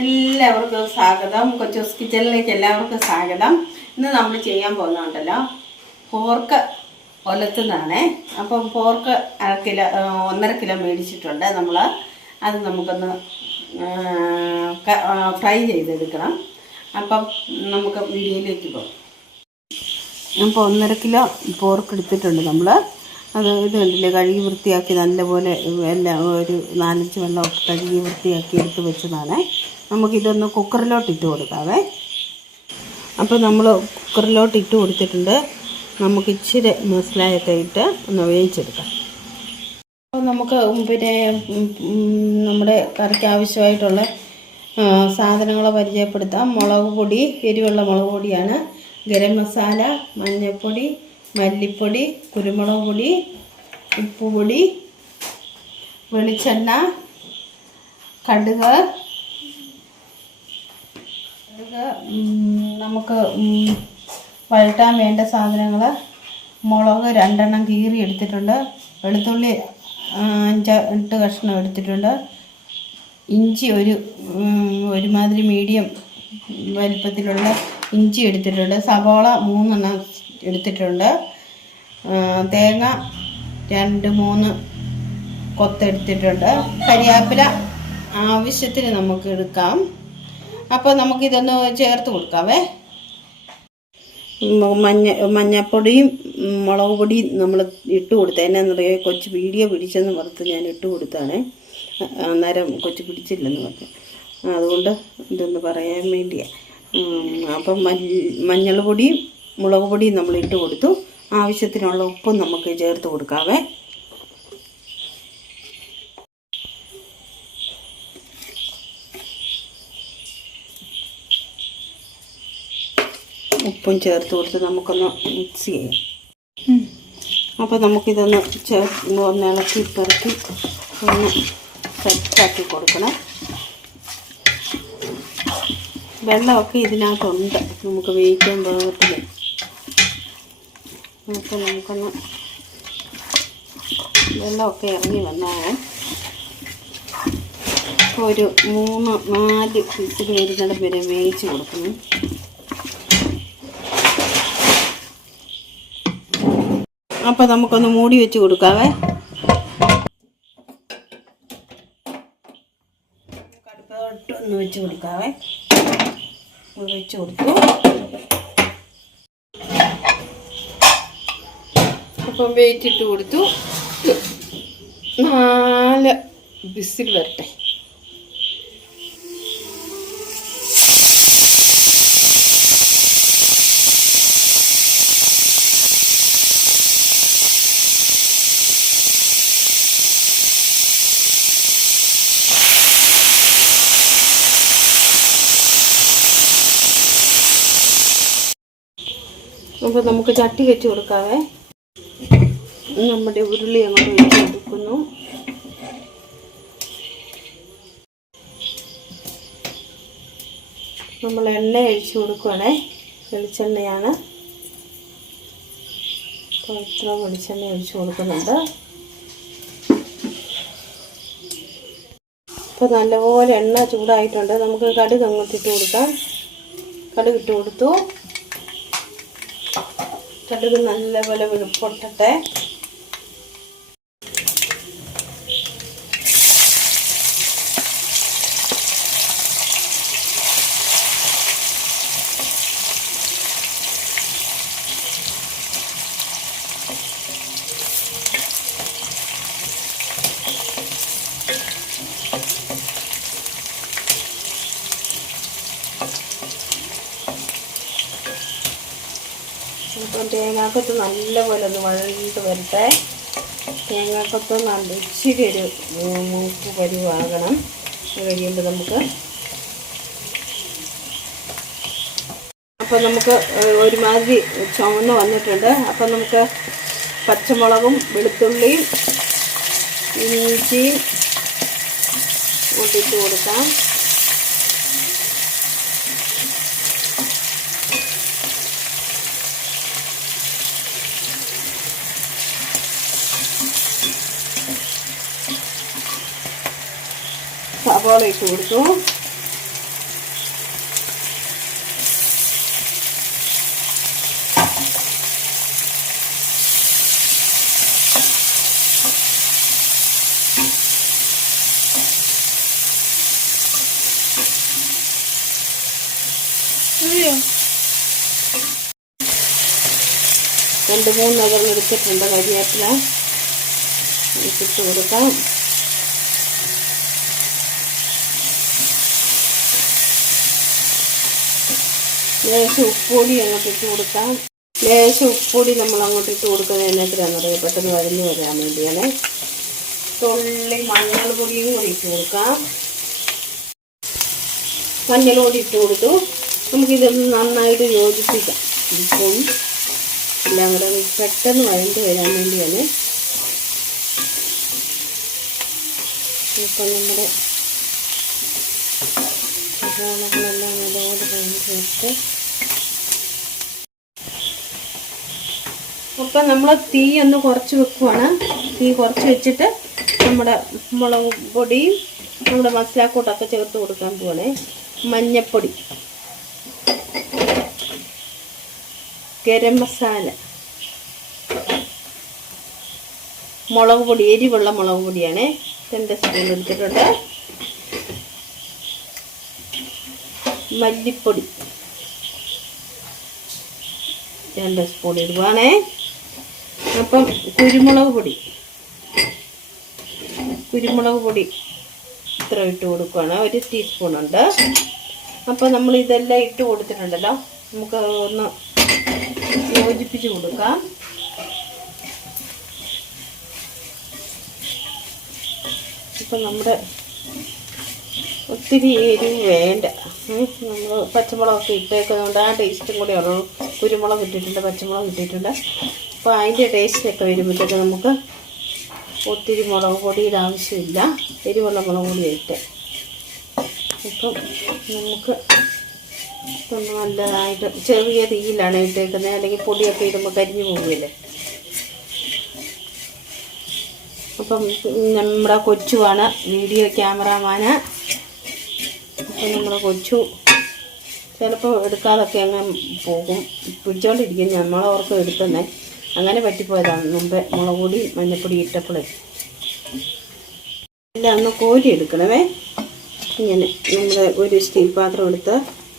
എല്ലാവർക്കും സ്വാഗതം. കൊച്ചൂസ് കിച്ചണിലേക്ക് എല്ലാവർക്കും സ്വാഗതം. ഇന്ന് നമ്മൾ ചെയ്യാൻ പോകുന്നുണ്ടല്ലോ പോർക്ക് ഒലത്തുന്നതാണേ അപ്പം പോർക്ക് കിലോ ഒന്നര കിലോ മേടിച്ചിട്ടുണ്ട് നമ്മൾ അത് നമുക്കൊന്ന് ഫ്രൈ ചെയ്തെടുക്കണം. അപ്പം നമുക്ക് വീഡിയോയിലേക്ക് പോകാം. അപ്പോൾ ഒന്നര കിലോ പോർക്ക് എടുത്തിട്ടുണ്ട് നമ്മൾ അത് ഇത് കണ്ടില്ലേ കഴുകി വൃത്തിയാക്കി നല്ലപോലെ എല്ലാം ഒരു നാലഞ്ച് വെള്ളമൊക്കെ കഴുകി വൃത്തിയാക്കി എടുത്ത് വെച്ചതാണ്. നമുക്കിതൊന്ന് കുക്കറിലോട്ട് ഇട്ട് കൊടുക്കാവേ. അപ്പോൾ നമ്മൾ കുക്കറിലോട്ട് ഇട്ട് കൊടുത്തിട്ടുണ്ട്. നമുക്ക് ഇച്ചിരി മസാലയൊക്കെ ഇട്ട് ഒന്ന് വേവിച്ചെടുക്കാം. അപ്പോൾ നമുക്ക് പിന്നെ നമ്മുടെ കറിക്ക് ആവശ്യമായിട്ടുള്ള സാധനങ്ങൾ പരിചയപ്പെടുത്താം. മുളക് പൊടി എരിവുള്ള മുളക് പൊടിയാണ്. ഗരം മസാല മഞ്ഞൾപ്പൊടി മല്ലിപ്പൊടി കുരുമുളക് പൊടി ഉപ്പുപൊടി വെളിച്ചെണ്ണ കടുക് കടുക് നമുക്ക് വഴട്ടാൻ വേണ്ട സാധനങ്ങൾ മുളക് രണ്ടെണ്ണം കീറി എടുത്തിട്ടുണ്ട്. വെളുത്തുള്ളി അഞ്ച് എട്ട് കഷ്ണം എടുത്തിട്ടുണ്ട്. ഇഞ്ചി ഒരു ഒരുമാതിരി മീഡിയം വലിപ്പത്തിലുള്ള ഇഞ്ചി എടുത്തിട്ടുണ്ട്. സവാള മൂന്നെണ്ണം എടുത്തിട്ടുണ്ട്. തേങ്ങ രണ്ട് മൂന്ന് കൊത്തെടുത്തിട്ടുണ്ട്. കരിയാപ്പില ആവശ്യത്തിന് നമുക്ക് എടുക്കാം. അപ്പോൾ നമുക്കിതൊന്ന് ചേർത്ത് കൊടുക്കാവേ. മഞ്ഞ മഞ്ഞപ്പൊടിയും മുളക് പൊടിയും നമ്മൾ ഇട്ട് കൊടുത്ത. എന്നാന്നറിയാം കൊച്ചു വീഡിയോ പിടിച്ചെന്ന് പറഞ്ഞ് ഞാൻ ഇട്ട് കൊടുത്താണ് അന്നേരം കൊച്ചു പിടിച്ചില്ലെന്ന് പറഞ്ഞു. അതുകൊണ്ട് ഇതൊന്ന് പറയാൻ വേണ്ടിയാണ് അപ്പം മഞ്ഞൾ പൊടിയും മുളക് പൊടിയും നമ്മൾ ഇട്ട് കൊടുത്തു. ആവശ്യത്തിനുള്ള ഉപ്പും നമുക്ക് ചേർത്ത് കൊടുക്കാവേ. ഉപ്പും ചേർത്ത് കൊടുത്ത് നമുക്കൊന്ന് മിക്സ് ചെയ്യാം. അപ്പോൾ നമുക്കിതൊന്ന് ചേർത്ത് ഒന്ന് ഇളക്കി പെറുക്കി ഒന്ന് സെറ്റാക്കി കൊടുക്കണം. വെള്ളമൊക്കെ ഇതിനകത്തുണ്ട്. നമുക്ക് വേവിക്കാൻ പാകത്തിൽ അപ്പോൾ നമുക്കൊന്ന് വെള്ളമൊക്കെ ഇറങ്ങി വന്നാൽ ഒരു മൂന്ന് നാല് വിസിൽ വരുന്നിടം വരെ വേവിച്ച് കൊടുക്കണം. അപ്പോൾ നമുക്കൊന്ന് മൂടി വെച്ച് കൊടുക്കാവേ. കടുപ്പോട്ടൊന്ന് വെച്ച് കൊടുക്കാവേ. വെച്ച് കൊടുത്തു. അപ്പം വെയിറ്റ് ഇട്ട് കൊടുത്തു. നാല് വിസിൽ വരട്ടെ. അപ്പോൾ നമുക്ക് ചട്ടി വെച്ച് കൊടുക്കാവേ. നമ്മുടെ ഉരുളി അങ്ങോട്ട് വെച്ച് കൊടുക്കുന്നു. നമ്മൾ എണ്ണ ഒഴിച്ച് കൊടുക്കുവാണേ. വെളിച്ചെണ്ണയാണ്. അപ്പോൾ ഇത്ര വെളിച്ചെണ്ണ ഒഴിച്ച് കൊടുക്കുന്നുണ്ട്. അപ്പോൾ നല്ലപോലെ എണ്ണ ചൂടായിട്ടുണ്ട്. നമുക്ക് കടുക് അങ്ങോട്ട് ഇട്ട് കൊടുക്കാം. കടുക് ഇട്ട് കൊടുത്തു. കടുക് നല്ലപോലെ പൊട്ടട്ടെ അപ്പം തേങ്ങാക്കൊത്ത് നല്ലപോലെ ഒന്ന് വഴണ്ട് വരട്ടെ. തേങ്ങാക്കൊത്ത് നല്ല ഇച്ചിരി ഒരു മൂക്ക് പരുവാകണം. കഴിയുമ്പോൾ നമുക്ക് അപ്പോൾ നമുക്ക് ഒരുമാതിരി ചുവന്ന വന്നിട്ടുണ്ട്. അപ്പം നമുക്ക് പച്ചമുളകും വെളുത്തുള്ളിയും ഇഞ്ചിയും കൂട്ടിയിട്ട് കൊടുക്കാം. സവാള ഇട്ട് കൊടുത്തു രണ്ട് മൂന്ന് അകർന്നെടുത്തിട്ടുണ്ട് കരിയേപ്പില. ഇട്ട് കൊടുക്കാം. ലേശം ഉപ്പുപൊടി അങ്ങോട്ട് ഇട്ട് കൊടുക്കാം. ലേശം ഉപ്പുപൊടി നമ്മൾ അങ്ങോട്ട് ഇട്ട് കൊടുക്കുന്നത് എന്നതിനാണെന്നറിയാം പെട്ടെന്ന് വരഞ്ഞു വരാൻ വേണ്ടിയാണ്. തുള്ളി മഞ്ഞൾ പൊടിയും കൂടി ഇട്ട് കൊടുക്കാം. മഞ്ഞൾ പൊടി ഇട്ട് കൊടുത്തു. നമുക്കിതൊന്ന് നന്നായിട്ട് യോജിപ്പിക്കാം. ഇപ്പം എല്ലാം കൂടെ പെട്ടെന്ന് വരണ്ട് വരാൻ വേണ്ടിയാണ്. ഇപ്പം നമ്മുടെ സവാളകളെല്ലാം നല്ലപോലെ വഴണ്ട് ചേർത്ത് അപ്പം നമ്മൾ തീ ഒന്ന് കുറച്ച് വെക്കുവാണ്. തീ കുറച്ച് വെച്ചിട്ട് നമ്മുടെ മുളക് പൊടിയും നമ്മുടെ മസാലക്കൂട്ടൊക്കെ ചേർത്ത് കൊടുക്കാൻ പോവാണേ. മഞ്ഞപ്പൊടി. ഗരം മസാല. മുളക് പൊടി എരിവുള്ള മുളക് പൊടിയാണ്. രണ്ട് സ്പൂൺ എടുത്തിട്ടുണ്ട്. മല്ലിപ്പൊടി. രണ്ട് സ്പൂൺ ഇടുവാണേ. അപ്പം കുരുമുളക് പൊടി. കുരുമുളക് പൊടി ഇത്ര ഇട്ട് കൊടുക്കുകയാണ് ഒരു ടീസ്പൂൺ ഉണ്ട്. അപ്പോൾ നമ്മൾ ഇതെല്ലാം ഇട്ട് കൊടുത്തിട്ടുണ്ടല്ലോ. നമുക്ക് ഒന്ന് യോജിപ്പിച്ച് കൊടുക്കാം. ഇപ്പം നമ്മുടെ ഒത്തിരി എരിവ് വേണ്ട. നമ്മൾ പച്ചമുളകൊക്കെ ഇട്ടേക്കുന്നതുകൊണ്ട് ആ ടേസ്റ്റും കൂടി ഉള്ളൂ. കുരുമുളക് ഇട്ടിട്ടുണ്ട് പച്ചമുളക് ഇട്ടിട്ടുണ്ട്. അപ്പോൾ അതിന്റെ ടേസ്റ്റൊക്കെ വരുമ്പോഴത്തേക്ക് നമുക്ക് ഒത്തിരി മുളക് പൊടിയുടെ ആവശ്യമില്ല. എരിവുള്ള മുളക് പൊടി ഇട്ട്. അപ്പം നമുക്ക് ഒന്ന് നല്ലതായിട്ട് ചെറിയ തീയിലാണ് ഇട്ടേക്കുന്നത്. അല്ലെങ്കിൽ പൊടിയൊക്കെ ഇടുമ്പോൾ കരിഞ്ഞു പോകില്ലേ അപ്പം നമ്മുടെ കൊച്ചുവാണ് വീഡിയോ ക്യാമറാമാന് അപ്പം നമ്മുടെ കൊച്ചു ചിലപ്പോൾ എടുക്കാതൊക്കെ അങ്ങ് പോകും. പിടിച്ചോണ്ടിരിക്കും. നമ്മളോർക്കും എടുക്കുന്നേ. അങ്ങനെ പറ്റിപ്പോയതാണ്. മുമ്പേ മുളക് പൊടി മഞ്ഞപ്പൊടി ഇട്ടപ്പോഴേ എല്ലാം ഒന്ന് കോരി എടുക്കണമേ ഇങ്ങനെ നമ്മൾ ഒരു സ്റ്റീൽ പാത്രം എടുത്ത്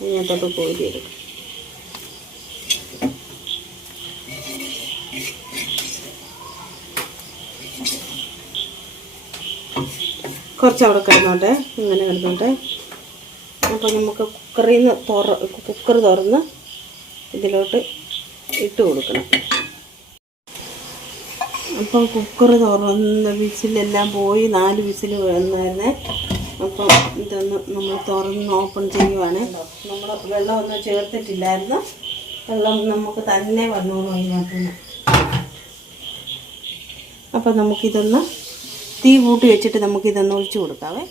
അതിനകത്തോട്ട് കോരി എടുക്കും കുറച്ച് അവിടെ കിടന്നോട്ടെ. ഇങ്ങനെ കിടന്നോട്ടെ. അപ്പോൾ നമുക്ക് കുക്കറിൽ നിന്ന് തുറ കുക്കർ തുറന്ന് ഇതിലോട്ട് ഇട്ട് കൊടുക്കണം. അപ്പം കുക്കർ തുറന്ന് വിസിലെല്ലാം പോയി നാല് വിസിൽ വന്നായിരുന്നേ അപ്പം ഇതൊന്ന് നമ്മൾ തുറന്ന് ഓപ്പൺ ചെയ്യുവാണ്. നമ്മൾ വെള്ളമൊന്നും ചേർത്തിട്ടില്ലായിരുന്നു. വെള്ളം നമുക്ക് തന്നെ വന്നോളൂ അതിനകത്തുനിന്ന് അപ്പം നമുക്കിതൊന്ന് തീ കൂട്ടി വെച്ചിട്ട് നമുക്കിതൊന്ന് ഒഴിച്ചു കൊടുക്കാവേ.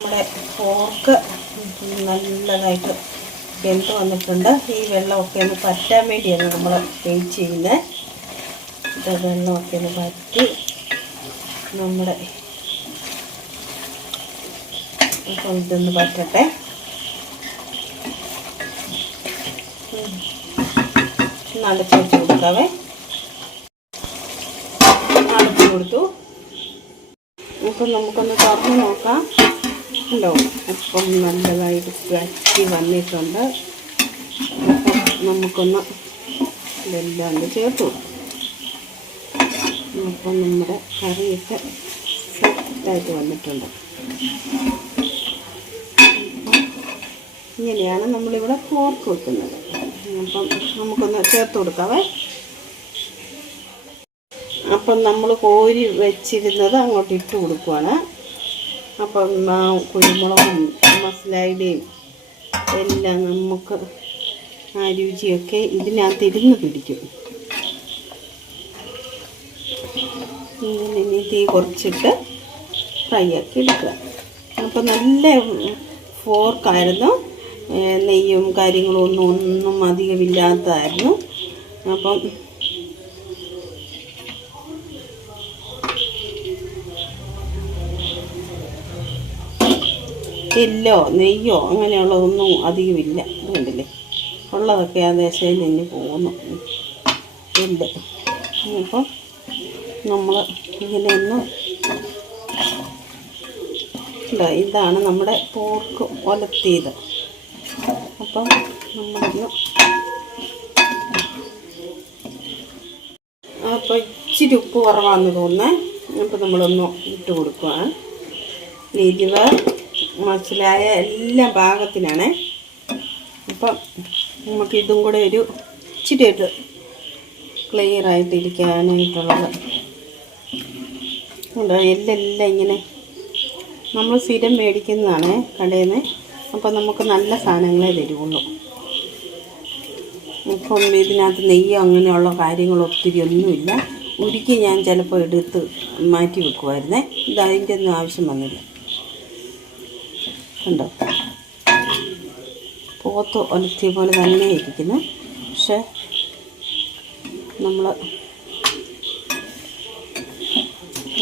നമ്മുടെ പോർക്ക് നല്ലതായിട്ട് വെന്ത് വന്നിട്ടുണ്ട്. ഈ വെള്ളമൊക്കെ ഒന്ന് പറ്റാൻ വേണ്ടിയാണ് നമ്മൾ വെയിറ്റ് ചെയ്യുന്നത് വെള്ളമൊക്കെ ഒന്ന് പറ്റി നമ്മുടെ ഇതൊന്ന് പറ്റട്ടെ അടച്ചു വെച്ച് കൊടുക്കാവേ. അടച്ചു കൊടുത്തു. ഇപ്പം നമുക്കൊന്ന് തുറന്ന് നോക്കാം. ഉണ്ടോ? ഉപ്പം നല്ലതായിട്ട് വറ്റി വന്നിട്ടുണ്ട്. അപ്പം നമുക്കൊന്ന് ഇതെല്ലാം ചേർത്ത് അപ്പം നമ്മുടെ കറിയൊക്കെ സെറ്റായിട്ട് വന്നിട്ടുണ്ട്. ഇങ്ങനെയാണ് നമ്മളിവിടെ പോർക്ക് വെക്കുന്നത്. അപ്പം നമുക്കൊന്ന് ചേർത്ത് കൊടുക്കാവേ. അപ്പം നമ്മൾ കോരി വെച്ചിരുന്നത് അങ്ങോട്ട് ഇട്ട് കൊടുക്കുവാണ്. അപ്പം കുരുമുളകും മസാലയുടെയും എല്ലാം നമുക്ക് ആ രുചിയൊക്കെ ഇതിനകത്ത് ഇരുന്ന് പിടിക്കും. ഇങ്ങനെ തീ കുറച്ചിട്ട് ഫ്രൈ ആക്കി എടുക്കുക. അപ്പം നല്ല ഫോർക്കായിരുന്നു. നെയ്യും കാര്യങ്ങളും ഒന്നും ഒന്നും അധികമില്ലാത്തതായിരുന്നു. അപ്പം എല്ലോ നെയ്യോ അങ്ങനെയുള്ളതൊന്നും അധികമില്ല. ഇത് കണ്ടില്ലേ ഉള്ളതൊക്കെ ആ ദേശയിൽ നിന്ന് പോകുന്നു. ഇല്ല അപ്പം നമ്മൾ ഇങ്ങനെ ഒന്ന് ഇതാ ഇതാണ് നമ്മുടെ പോർക്ക് ഒലത്തിയത്. അപ്പം നമ്മളൊന്ന് അപ്പോൾ ഇച്ചിരി ഉപ്പ് കുറവാണെന്ന് തോന്നുന്നത് അപ്പോൾ നമ്മളൊന്ന് ഇട്ട് കൊടുക്കുകയാണ് എരിവ് മനസ്സിലായ എല്ലാം പാകത്തിനാണ്. അപ്പം നമുക്ക് ഇതും കൂടെ ഒരു ഇച്ചിരി ഇട്ട് ക്ലിയർ ആയിട്ടിരിക്കാനായിട്ടുള്ളത്. ഉണ്ടോ? എല്ലെല്ലാം ഇങ്ങനെ നമ്മൾ സ്ഥിരം മേടിക്കുന്നതാണ് കടയിൽ നിന്ന് അപ്പം നമുക്ക് നല്ല സാധനങ്ങളെ തരുള്ളൂ ഇപ്പം ഇതിനകത്ത് നെയ്യോ അങ്ങനെയുള്ള കാര്യങ്ങൾ ഒത്തിരി ഒന്നുമില്ല. ഉരുക്കി ഞാൻ ചിലപ്പോൾ എടുത്ത് മാറ്റി വെക്കുമായിരുന്നേ ഇത് അതിന്റെ ഒന്നും ആവശ്യം വന്നില്ല. കണ്ടോ? പോത്ത് ഒലത്തിയ പോലെ തന്നെ ഇരിക്കുന്നു. പക്ഷേ നമ്മൾ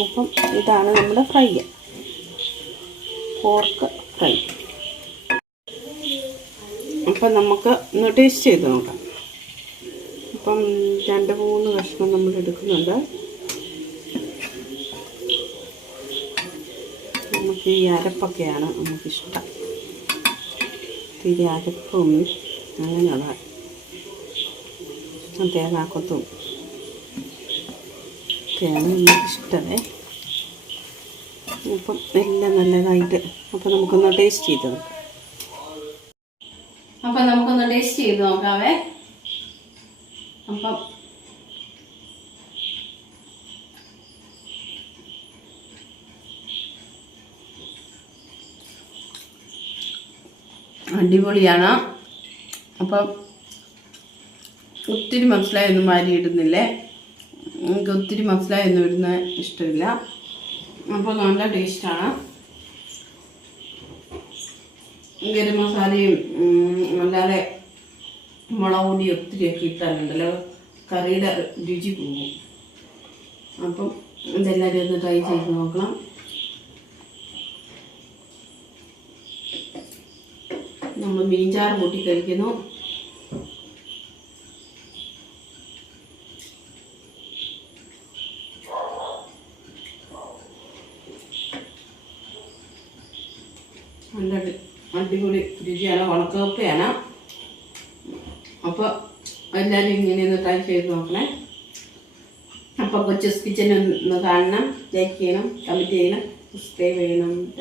അപ്പം ഇതാണ് നമ്മുടെ ഫ്രൈ. Pork fry. അപ്പം നമുക്ക് ഒന്ന് ടേസ്റ്റ് ചെയ്ത് നോക്കാം. അപ്പം രണ്ട് മൂന്ന് കഷ്ണം നമ്മൾ എടുക്കുന്നുണ്ട്. നമുക്ക് ഈ അരപ്പൊക്കെയാണ് നമുക്കിഷ്ടം. തിരി അരപ്പും അങ്ങനെയുള്ള തേങ്ങാക്കൊത്തും ഒക്കെയാണ് നമുക്കിഷ്ടമേ. അപ്പം എല്ലാം നല്ലതായിട്ട് അപ്പം നമുക്കൊന്ന് ടേസ്റ്റ് ചെയ്ത് നോക്കാം. അപ്പം നമുക്കൊന്ന് ടേസ്റ്റ് ചെയ്ത് നോക്കാവേ. അപ്പം അടിപൊളിയാണ്. അപ്പം ഒത്തിരി മസാലയൊന്നും മാരി ഇടുന്നില്ലേ? എനിക്ക് ഒത്തിരി മസാലയൊന്നും ഇടുന്ന ഇഷ്ടമില്ല. അപ്പോൾ നല്ല ടേസ്റ്റാണ്. ഗരം മസാലയും അല്ലാതെ മുളക് പൊടി ഒത്തിരിയൊക്കെ ഇട്ടാലുണ്ടല്ലോ. കറിയുടെ രുചി പോകും. അപ്പം ഇതെല്ലാവരും ഒന്ന് ട്രൈ ചെയ്ത് നോക്കണം. നമ്മൾ മീൻചാറ് കൂട്ടി കഴിക്കുന്നു. നല്ല അടി- അടിപൊളി രുചിയാണ് ഉണക്കപ്പയാണ് അപ്പോൾ എല്ലാവരും ഇങ്ങനെയൊന്ന് ട്രൈ ചെയ്ത് നോക്കണേ. അപ്പോൾ കൊച്ചു കിച്ചൻ ഒന്ന് കാണണം ലൈക്ക് ചെയ്യണം കമന്റ് ചെയ്യണം സബ്സ്ക്രൈബ് ചെയ്യണം.